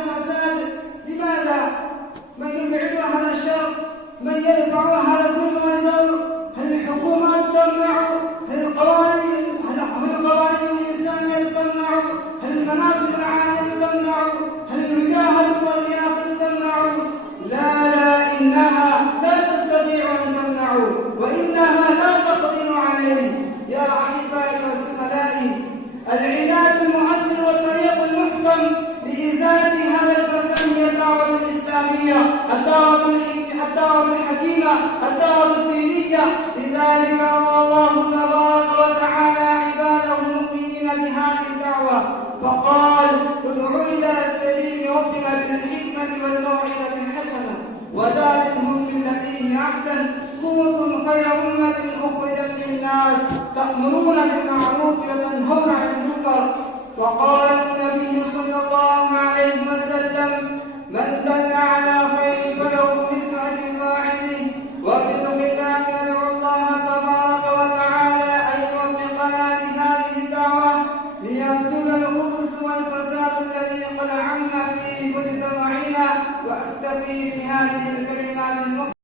المساجد. لماذا؟ من يبعدها عن الشر؟ من يدفعها على الظلم والجور؟ هل الحكومات تمنع؟ هل القوانين الإنسانية تمنع؟ هل المناصب العالية تمنع؟ هل المجاهدة والرياسة تمنع؟ لا، إنها لا تستطيع أن تمنع، وإنها لا تقدر عليه. يا أحبائي وزملائي، العلاج المؤثر والطريق المحكم لإزالة هذا الفساد هي الدعوة الإسلامية، الدعوة الحكيمة، الدعوة الدينية. لذلك أمر الله تبارك وتعالى عباده المؤمنين بهذه الدعوة، فقال: ادع إلى سبيل ربك بالحكمة والموعظة الحسنة وجادلهم بالتي هي أحسن، كنتم خير أمة أخرجت للناس تأمرون بالمعروف وتنهون عن المنكر. وقال النبي صلى الله عليه وسلم: من دل على خير فله مثل أجر فاعله. وفي الختام ندعو الله تبارك وتعالى أن يوفقنا لهذه الدعوة ليزول الخبث والفساد الذي قد عم في مجتمعنا. وأكتفي بهذه الكلمات